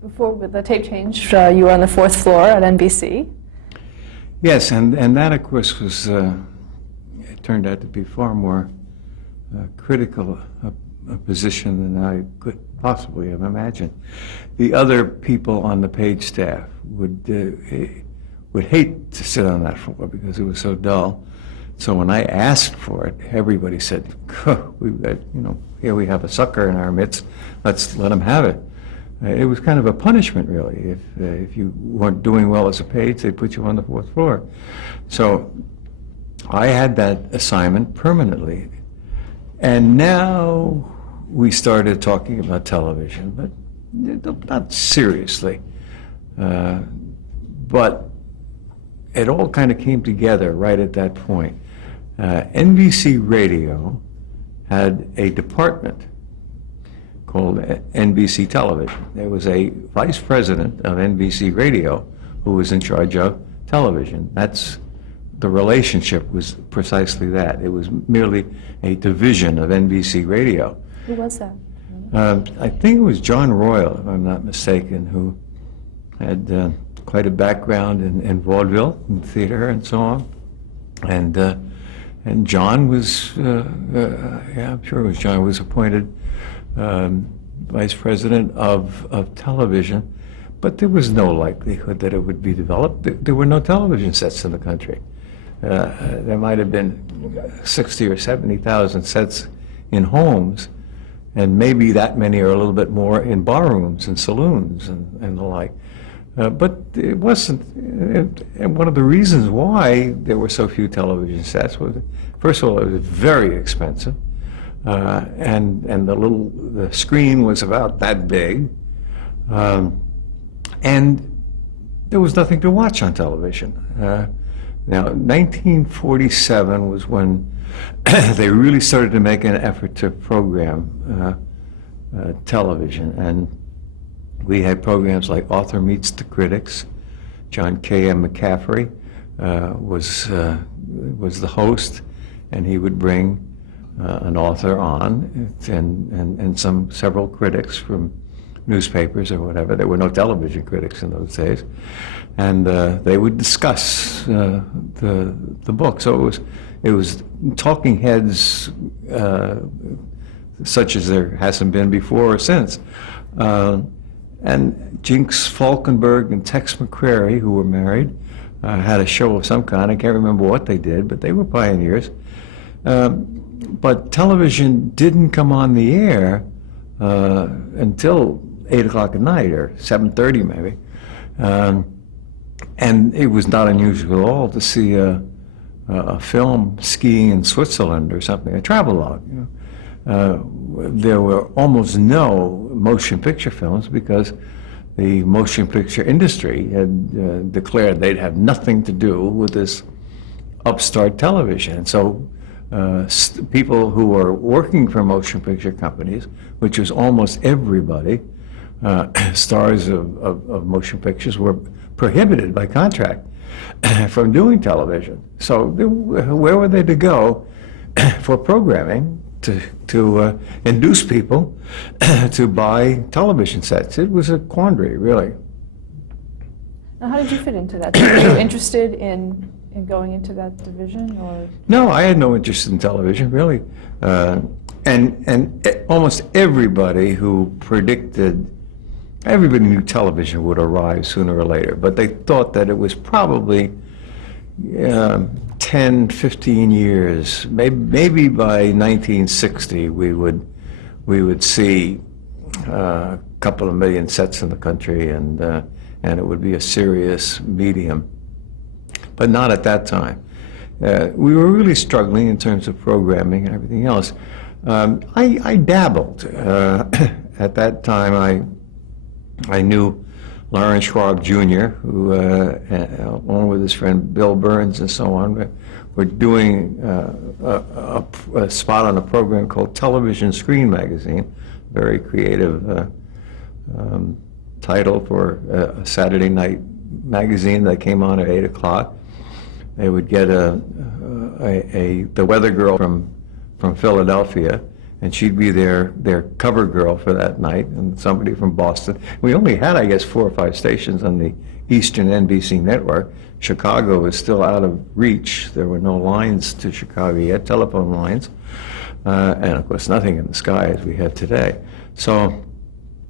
Before with the tape change, you were on the fourth floor at NBC. Yes, and that, of course, was it turned out to be far more critical a position than I could possibly have imagined. The other people on the page staff would hate to sit on that floor because it was so dull. So when I asked for it, everybody said, "We've got, here we have a sucker in our midst. Let's let him have it." It was kind of a punishment, really. If you weren't doing well as a page, they put you on the fourth floor. So I had that assignment permanently. And now we started talking about television, but not seriously. But it all kind of came together right at that point. NBC Radio had a department called NBC Television. There was a vice president of NBC Radio who was in charge of television. The relationship was precisely that. It was merely a division of NBC Radio. Who was that? I think it was John Royal, if I'm not mistaken, who had quite a background in vaudeville and theater and so on. And John was, I'm sure it was John, was appointed vice president of television, but there was no likelihood that it would be developed. There were no television sets in the country. There might have been 60 or 70,000 sets in homes, and maybe that many or a little bit more in barrooms and saloons and the like. But it wasn't, and one of the reasons why there were so few television sets was, first of all, it was very expensive, and the screen was about that big, and there was nothing to watch on television. Now, 1947 was when they really started to make an effort to program television, and we had programs like Author Meets the Critics. John K.M. McCaffrey was the host, and he would bring an author on and several critics from newspapers or whatever. There were no television critics in those days, and they would discuss the book. So it was talking heads such as there hasn't been before or since. And Jinx Falkenberg and Tex McCrary, who were married, had a show of some kind. I can't remember what they did, but they were pioneers. But television didn't come on the air until 8 o'clock at night, or 7:30 maybe. And it was not unusual at all to see a film skiing in Switzerland or something, a travelogue. There were almost no motion picture films because the motion picture industry had declared they'd have nothing to do with this upstart television. And so people who were working for motion picture companies, which was almost everybody, stars of motion pictures, were prohibited by contract from doing television. So where were they to go for programming to induce people to buy television sets? It was a quandary, really. Now, how did you fit into that? Were you interested in going into that division, or? No, I had no interest in television, really. And almost everybody who predicted, everybody knew television would arrive sooner or later, but they thought that it was probably 10, 15 years, maybe by 1960 we would see a couple of million sets in the country, and it would be a serious medium, but not at that time. We were really struggling in terms of programming and everything else. I dabbled. At that time, I knew Lawrence Schwab Jr., who, along with his friend Bill Burns and so on, were doing a spot on a program called Television Screen Magazine, very creative title for a Saturday night magazine that came on at 8 o'clock. They would get the weather girl from Philadelphia, and she'd be their cover girl for that night, and somebody from Boston. We only had, I guess, 4 or 5 stations on the Eastern NBC network. Chicago was still out of reach. There were no lines to Chicago yet, telephone lines, and of course nothing in the sky as we have today. So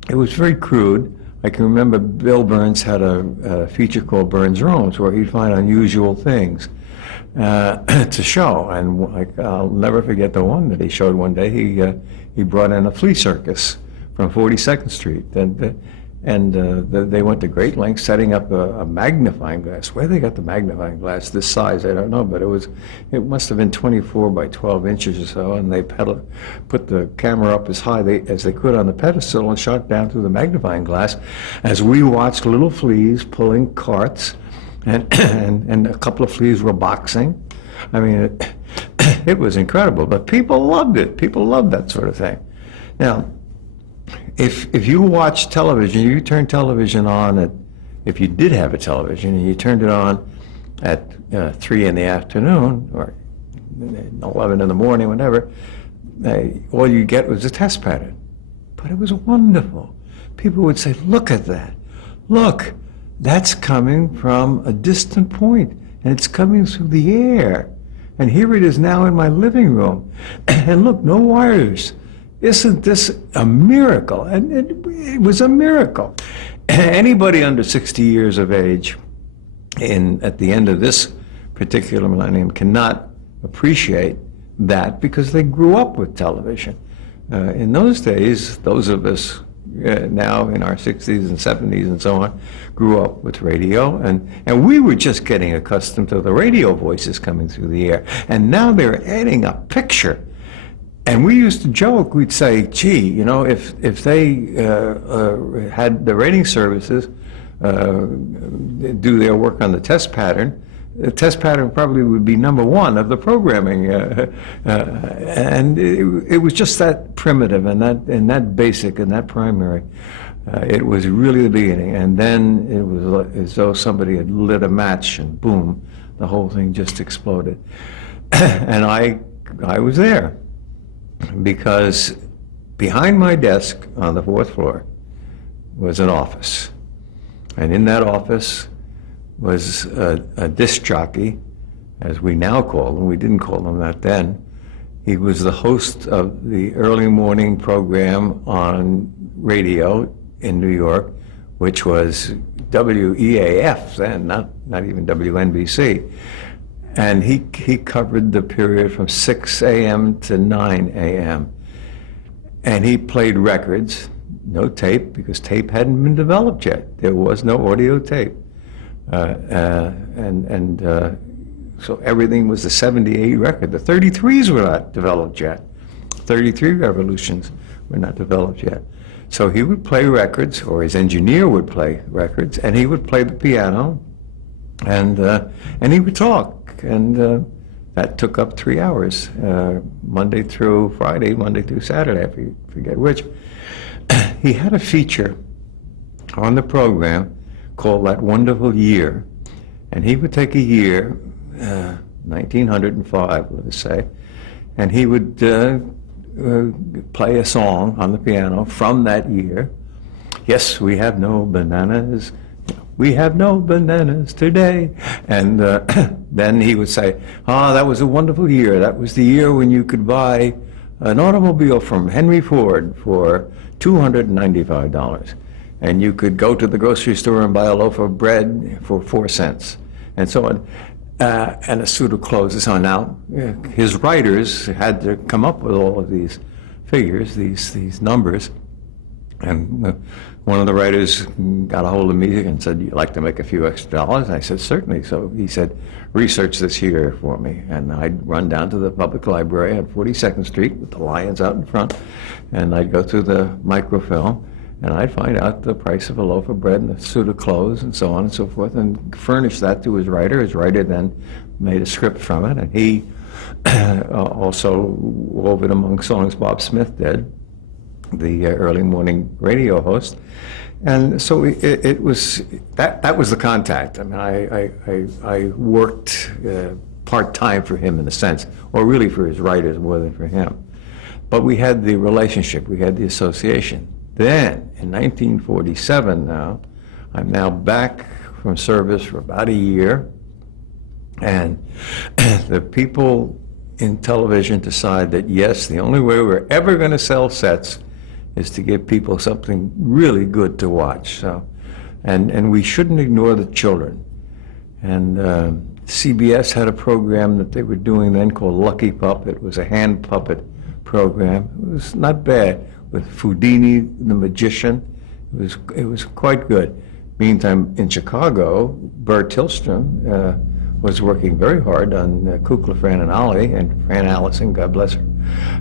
it was very crude. I can remember Bill Burns had a feature called Burns Rooms, where he'd find unusual things to show, and I'll never forget the one that he showed one day. He brought in a flea circus from 42nd Street, and they went to great lengths setting up a magnifying glass. Where they got the magnifying glass this size, I don't know, but it must have been 24 by 12 inches or so, and they put the camera up as high as they could on the pedestal and shot down through the magnifying glass as we watched little fleas pulling carts, and a couple of fleas were boxing. I mean, it was incredible, but people loved it. People loved that sort of thing. Now, if you watch television, you turn television on if you did have a television, and you turned it on at 3 in the afternoon or 11 in the morning, whatever, all you get was a test pattern. But it was wonderful. People would say, look at that. Look, that's coming from a distant point, and it's coming through the air. And here it is now in my living room. And look, no wires. Isn't this a miracle? And it was a miracle. Anybody under 60 years of age at the end of this particular millennium cannot appreciate that because they grew up with television. In those days, those of us now in our 60s and 70s and so on grew up with radio, and we were just getting accustomed to the radio voices coming through the air. And now they're adding a picture. And we used to joke, we'd say, gee, you know, if they had the rating services do their work on the test pattern probably would be #1 of the programming. And it was just that primitive and that basic and that primary. It was really the beginning. And then it was as though somebody had lit a match and boom, the whole thing just exploded. And I was there. Because behind my desk on the 4th floor was an office. And in that office was a disc jockey, as we now call them. We didn't call them that then. He was the host of the early morning program on radio in New York, which was WEAF then, not even WNBC. And he covered the period from 6 a.m. to 9 a.m. And he played records, no tape, because tape hadn't been developed yet. There was no audio tape. So everything was the 78 record. The 33s were not developed yet. 33 revolutions were not developed yet. So he would play records, or his engineer would play records, and he would play the piano, and he would talk. And that took up 3 hours, Monday through Friday, Monday through Saturday, I forget which. He had a feature on the program called That Wonderful Year. And he would take a year, 1905, let us say, and he would play a song on the piano from that year. Yes, we have no bananas. We have no bananas today. And then he would say, that was a wonderful year. That was the year when you could buy an automobile from Henry Ford for $295. And you could go to the grocery store and buy a loaf of bread for 4 cents, and so on, and a suit of clothes and so on. Now, his writers had to come up with all of these figures, these numbers. And one of the writers got a hold of me and said, "You'd like to make a few extra dollars?" And I said, "Certainly." So he said, "Research this here for me." And I'd run down to the public library on 42nd Street with the lions out in front, and I'd go through the microfilm, and I'd find out the price of a loaf of bread and a suit of clothes and so on and so forth, and furnish that to his writer. His writer then made a script from it, and he also wove it among songs Bob Smith did, the early morning radio host. And so it was, that was the contact. I mean, I worked part-time for him in a sense, or really for his writers more than for him. But we had the relationship, we had the association. Then, in 1947 now, I'm now back from service for about a year, and the people in television decide that, yes, the only way we're ever going to sell sets is to give people something really good to watch. So, and we shouldn't ignore the children. And CBS had a program that they were doing then called Lucky Puppet. It was a hand puppet program. It was not bad, with Houdini, the magician. It was quite good. Meantime, in Chicago, Bert Tillstrom was working very hard on Kukla, Fran and Ollie, and Fran Allison, God bless her.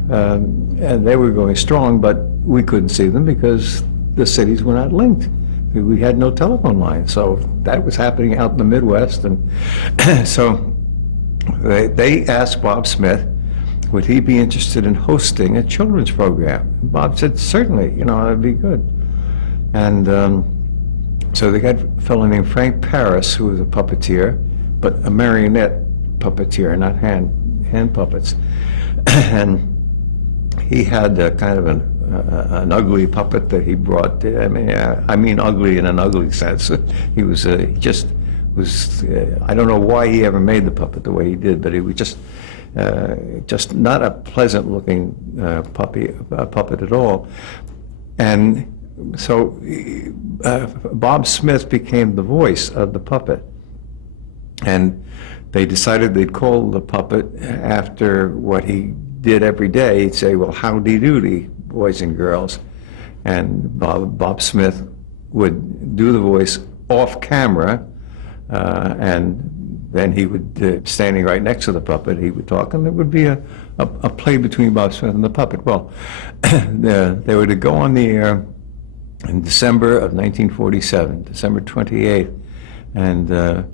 And they were going strong, but we couldn't see them because the cities were not linked. We had no telephone line, so that was happening out in the Midwest. And so they asked Bob Smith, would he be interested in hosting a children's program? Bob said, certainly, that'd be good. And so they got a fellow named Frank Paris, who was a puppeteer, but a marionette puppeteer, not hand puppets. And he had kind of an ugly puppet that he brought. I mean ugly in an ugly sense. He was just was. I don't know why he ever made the puppet the way he did, but he was just not a pleasant-looking puppet at all. And so Bob Smith became the voice of the puppet, and they decided they'd call the puppet after what he did every day. He'd say, well, howdy doody, boys and girls. And Bob Smith would do the voice off camera, and then he would, standing right next to the puppet, he would talk, and there would be a play between Bob Smith and the puppet. Well, they were to go on the air in December of 1947, December 28th, and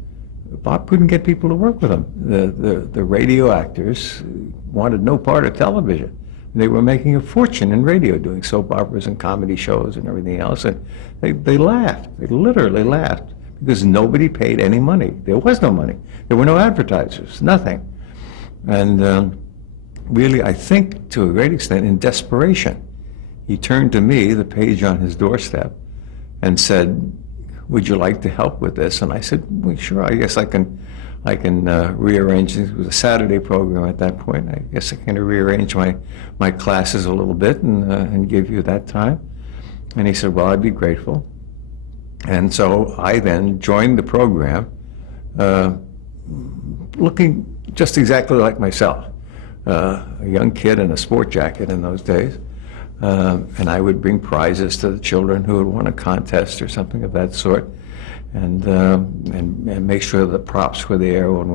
Bob couldn't get people to work with him. The radio actors wanted no part of television. They were making a fortune in radio, doing soap operas and comedy shows and everything else, and they laughed. They literally laughed because nobody paid any money. There was no money. There were no advertisers, nothing. And really, I think, to a great extent, in desperation, he turned to me, the page on his doorstep, and said, would you like to help with this? And I said, well, sure, I guess I can rearrange. It was a Saturday program at that point. I guess I can rearrange my classes a little bit and give you that time. And he said, well, I'd be grateful. And so I then joined the program, looking just exactly like myself, a young kid in a sport jacket in those days. And I would bring prizes to the children who would won a contest or something of that sort, and make sure the props were there when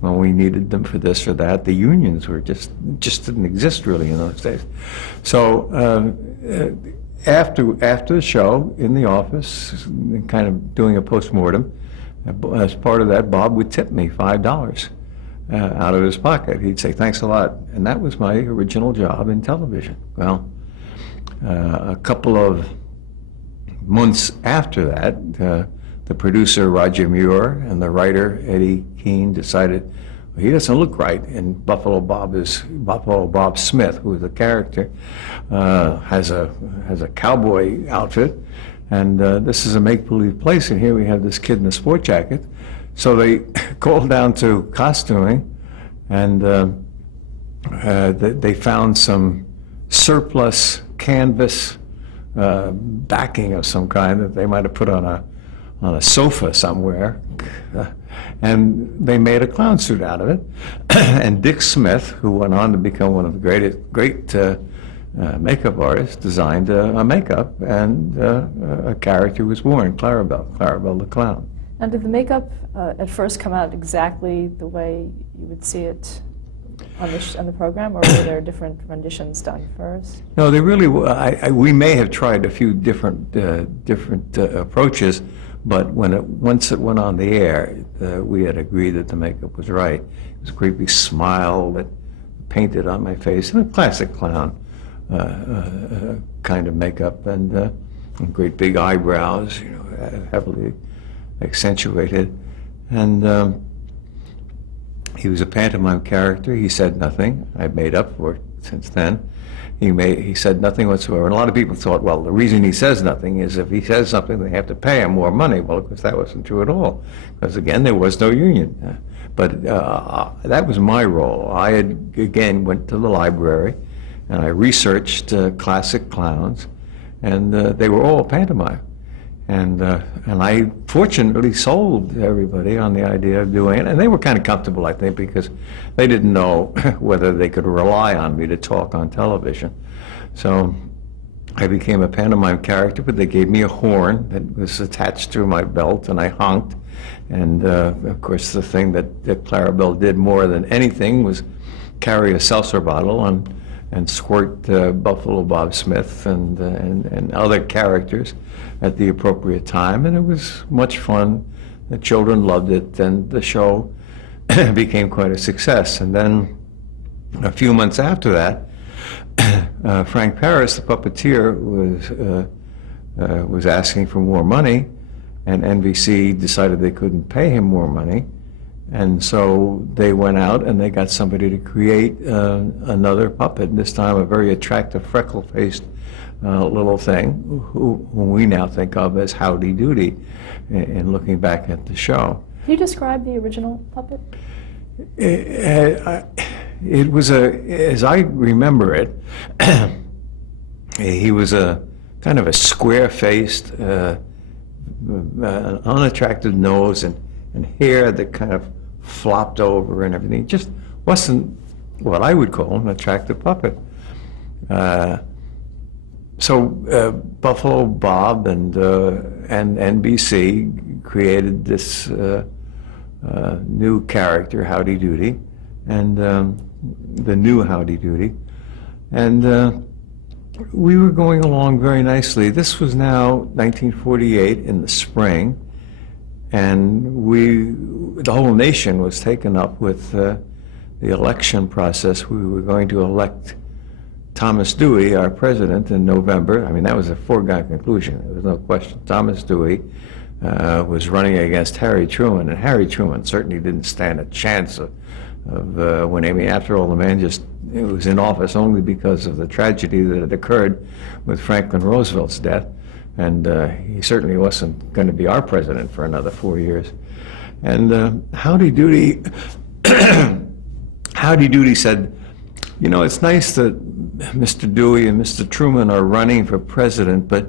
we needed them for this or that. The unions were just didn't exist really in those days. So after the show in the office, kind of doing a postmortem, as part of that, Bob would tip me $5 out of his pocket. He'd say, thanks a lot. And that was my original job in television. Well, a couple of months after that, the producer, Roger Muir, and the writer, Eddie Keene, decided, well, he doesn't look right. And Buffalo Bob Smith, who is the character, has a cowboy outfit. And this is a make-believe place, and here we have this kid in a sport jacket. So they called down to costuming, and they found some surplus canvas backing of some kind that they might have put on a sofa somewhere, and they made a clown suit out of it. And Dick Smith, who went on to become one of the great makeup artists, designed a makeup, and a character was born, Clarabell the clown. Now, did the makeup at first come out exactly the way you would see it on the program, or were there different renditions done first? No, they really. We may have tried a few different approaches, but once it went on the air, we had agreed that the makeup was right. It was a great big smile that painted on my face, and a classic clown kind of makeup, and great big eyebrows, heavily accentuated, and he was a pantomime character. He said nothing. I made up for it since then. He said nothing whatsoever. And a lot of people thought, well, the reason he says nothing is if he says something, they have to pay him more money. Well, of course, that wasn't true at all, because again, there was no union. But that was my role. I again went to the library, and I researched classic clowns, and they were all pantomime. And I fortunately sold everybody on the idea of doing it, and they were kind of comfortable, I think, because they didn't know whether they could rely on me to talk on television. So I became a pantomime character, but they gave me a horn that was attached to my belt, and I honked. And of course, the thing that Clarabell did more than anything was carry a seltzer bottle and squirt Buffalo Bob Smith and other characters at the appropriate time, and it was much fun. The children loved it, and the show became quite a success. And then a few months after that, Frank Paris, the puppeteer, was asking for more money, and NBC decided they couldn't pay him more money. And so they went out and they got somebody to create another puppet, and this time a very attractive, freckle-faced little thing, who we now think of as Howdy Doody, in looking back at the show. Can you describe the original puppet? It was as I remember it, he was a kind of a square-faced, unattractive nose and hair that kind of flopped over and everything. It just wasn't what I would call an attractive puppet. So Buffalo Bob and NBC created this new character, Howdy Doody, and the new Howdy Doody, and we were going along very nicely. This was now 1948 in the spring, and the whole nation was taken up with the election process. We were going to elect Thomas Dewey, our president, in November. I mean, that was a foregone conclusion. There was no question. Thomas Dewey was running against Harry Truman, and Harry Truman certainly didn't stand a chance of winning. I mean, after all, the man was in office only because of the tragedy that had occurred with Franklin Roosevelt's death, and he certainly wasn't going to be our president for another 4 years. And Howdy Doody, Howdy Doody said, you know, it's nice that Mr. Dewey and Mr. Truman are running for president, but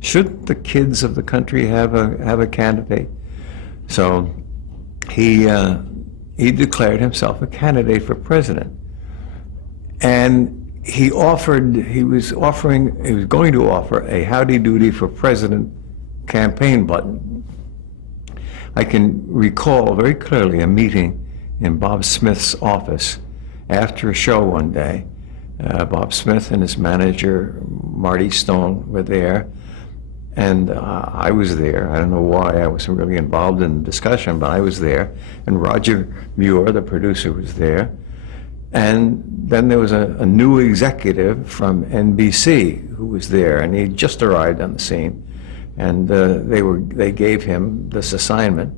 shouldn't the kids of the country have a candidate? So he declared himself a candidate for president, and he was going to offer a Howdy Doody for President campaign button. I can recall very clearly a meeting in Bob Smith's office after a show one day. Bob Smith and his manager, Marty Stone, were there, and I was there. I don't know why I wasn't really involved in the discussion, but I was there, and Roger Muir, the producer, was there. And then there was a new executive from NBC who was there, and he just arrived on the scene, and they gave him this assignment,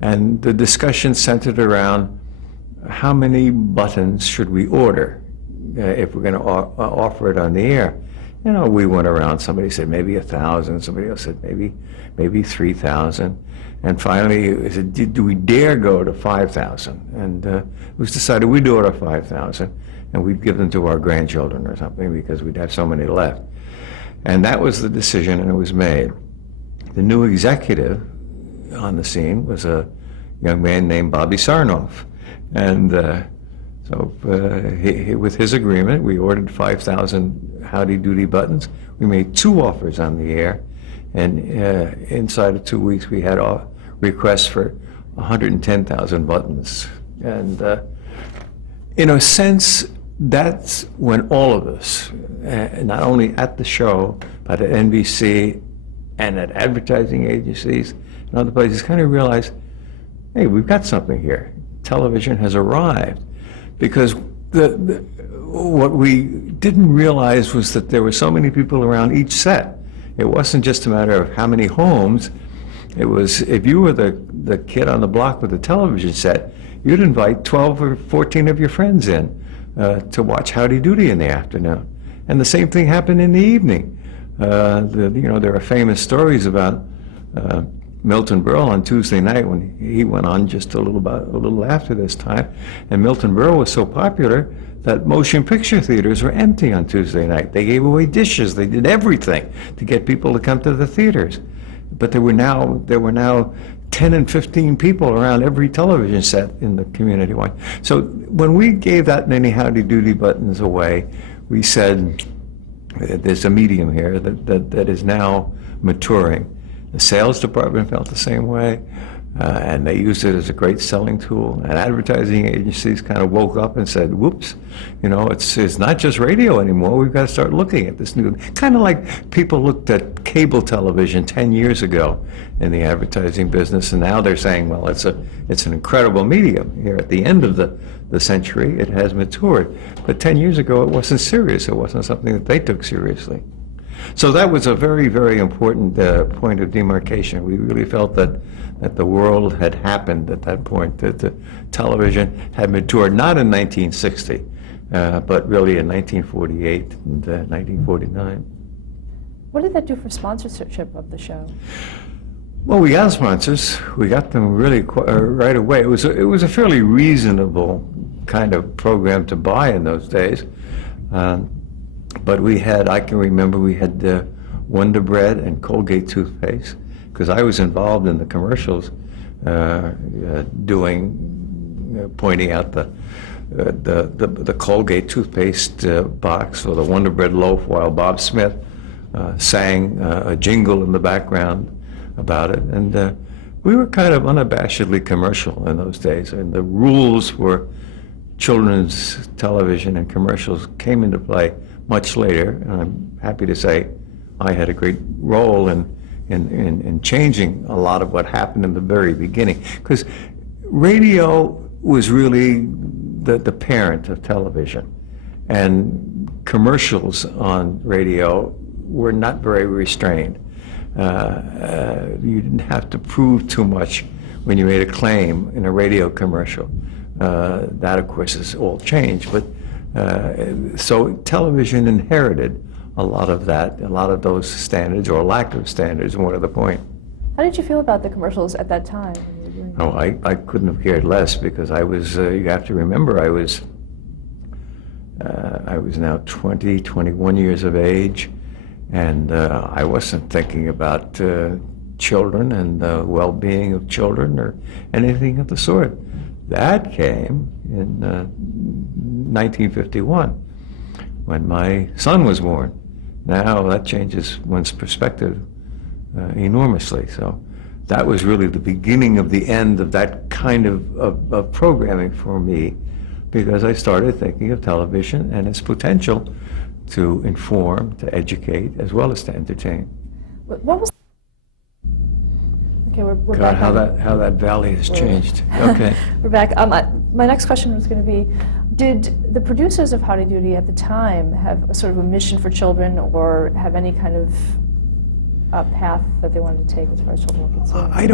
and the discussion centered around how many buttons should we order if we're going to offer it on the air. You know, we went around, somebody said maybe 1,000, somebody else said maybe 3,000. And finally, we said, do we dare go to 5,000? And it was decided we'd order 5,000, and we'd give them to our grandchildren or something, because we'd have so many left. And that was the decision, and it was made. The new executive on the scene was a young man named Bobby Sarnoff. And so with his agreement, we ordered 5,000 Howdy Doody buttons. We made 2 offers on the air, and inside of 2 weeks we had requests for 110,000 buttons. And in a sense, that's when all of us, not only at the show, but at NBC and at advertising agencies and other places, kind of realized, hey, we've got something here. Television has arrived. Because what we didn't realize was that there were so many people around each set. It wasn't just a matter of how many homes. It was, if you were the kid on the block with the television set, you'd invite 12 or 14 of your friends in to watch Howdy Doody in the afternoon. And the same thing happened in the evening. There are famous stories about Milton Berle on Tuesday night when he went on just a little after this time. And Milton Berle was so popular that motion picture theaters were empty on Tuesday night. They gave away dishes. They did everything to get people to come to the theaters. But there were now 10 and 15 people around every television set in the community one. So when we gave that many Howdy Doody buttons away, we said there's a medium here that is now maturing. The sales department felt the same way, and they used it as a great selling tool. And advertising agencies kind of woke up and said, whoops, it's not just radio anymore. We've got to start looking at this new, kind of like people looked at cable television 10 years ago in the advertising business, and now they're saying, well, it's an incredible medium. Here at the end of the century, it has matured. But 10 years ago, it wasn't serious. It wasn't something that they took seriously. So that was a very, very important point of demarcation. We really felt that the world had happened at that point, that the television had matured, not in 1960, but really in 1948 and 1949. What did that do for sponsorship of the show? Well, we got sponsors. We got them really right away. It was a fairly reasonable kind of program to buy in those days. But I can remember we had Wonder Bread and Colgate toothpaste, because I was involved in the commercials pointing out the Colgate toothpaste box or the Wonder Bread loaf while Bob Smith sang a jingle in the background about it. And we were kind of unabashedly commercial in those days, and the rules for children's television and commercials came into play much later, and I'm happy to say I had a great role in changing a lot of what happened in the very beginning, because radio was really the parent of television, and commercials on radio were not very restrained. You didn't have to prove too much when you made a claim in a radio commercial. That, of course, has all changed, but so television inherited a lot of that, a lot of those standards or lack of standards, more to the point. How did you feel about the commercials at that time? Oh, I couldn't have cared less, because I was, you have to remember, I was now 21 years of age, and I wasn't thinking about children and the well-being of children or anything of the sort. That came in 1951, when my son was born. Now that changes one's perspective enormously. So that was really the beginning of the end of that kind of programming for me, because I started thinking of television and its potential to inform, to educate, as well as to entertain. What was... Okay, we're God, back. how that valley has changed. Okay. We're back. My next question was going to be, did the producers of Howdy Doody at the time have a sort of a mission for children, or have any kind of path that they wanted to take as far as children were concerned? I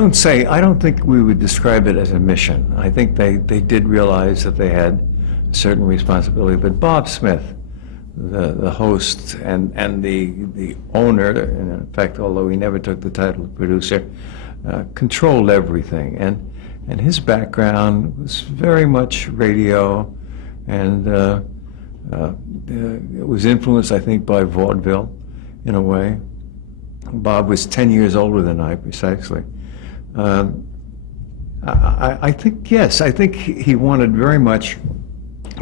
don't think we would describe it as a mission. I think they did realize that they had a certain responsibility, but Bob Smith, the host and the owner, and in fact, although he never took the title of producer, controlled everything, and his background was very much radio, and it was influenced, I think, by vaudeville in a way. Bob was 10 years older than I, precisely. I think, yes, I think he wanted very much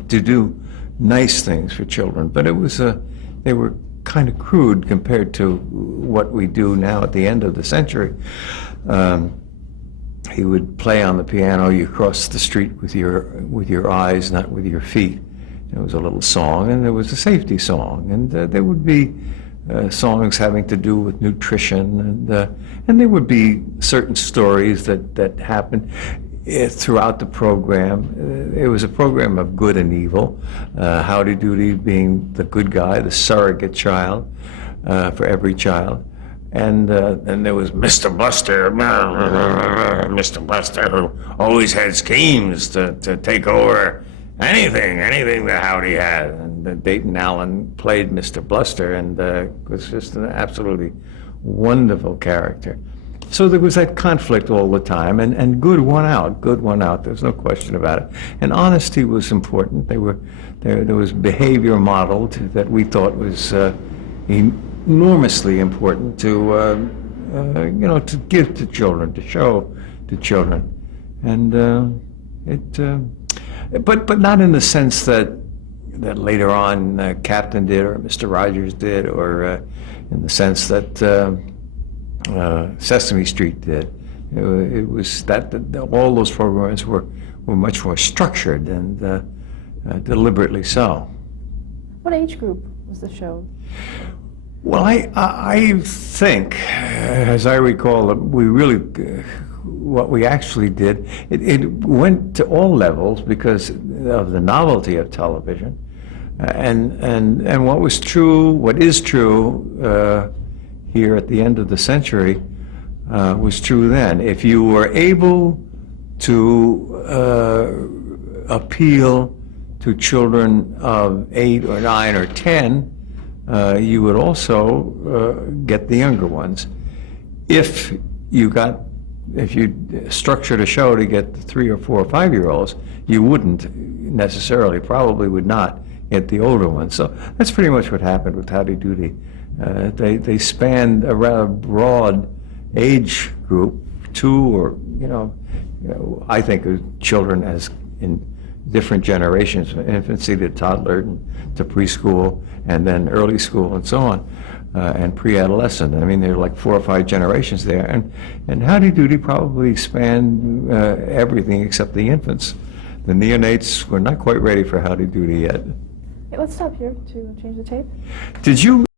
to do nice things for children, but they were kind of crude compared to what we do now at the end of the century. He would play on the piano. You cross the street with your eyes, not with your feet. There was a little song, and there was a safety song, and there would be songs having to do with nutrition, and there would be certain stories that happened throughout the program. It was a program of good and evil. Howdy Doody being the good guy, the surrogate child for every child. And there was Mr. Buster, Mr. Buster, who always had schemes to take over anything that Howdy had. And Dayton Allen played Mr. Bluster and was just an absolutely wonderful character. So there was that conflict all the time, and good won out. Good won out. There's no question about it. And honesty was important. There was behavior modeled that we thought was enormously important to to give to children, to show to children, and but not in the sense that later on Captain did or Mr. Rogers did, or in the sense that Sesame Street did. It was that all those programs were much more structured and deliberately so. What age group was the show? Well, I think, as I recall, what we actually did, it went to all levels because of the novelty of television, and what is true here at the end of the century was true then. If you were able to appeal to children of 8 or 9 or 10, you would also get the younger ones. If you structured a show to get the 3 or 4 or 5-year-olds, you wouldn't necessarily, probably would not get the older ones. So that's pretty much what happened with Howdy Doody. They spanned a rather broad age group, 2 or I think of children as in different generations, from infancy to toddler to preschool, and then early school and so on, and pre-adolescent. I mean, there are like 4 or 5 generations there, and Howdy Doody probably spanned everything except the infants. The neonates were not quite ready for Howdy Doody yet. Hey, let's stop here to change the tape. Did you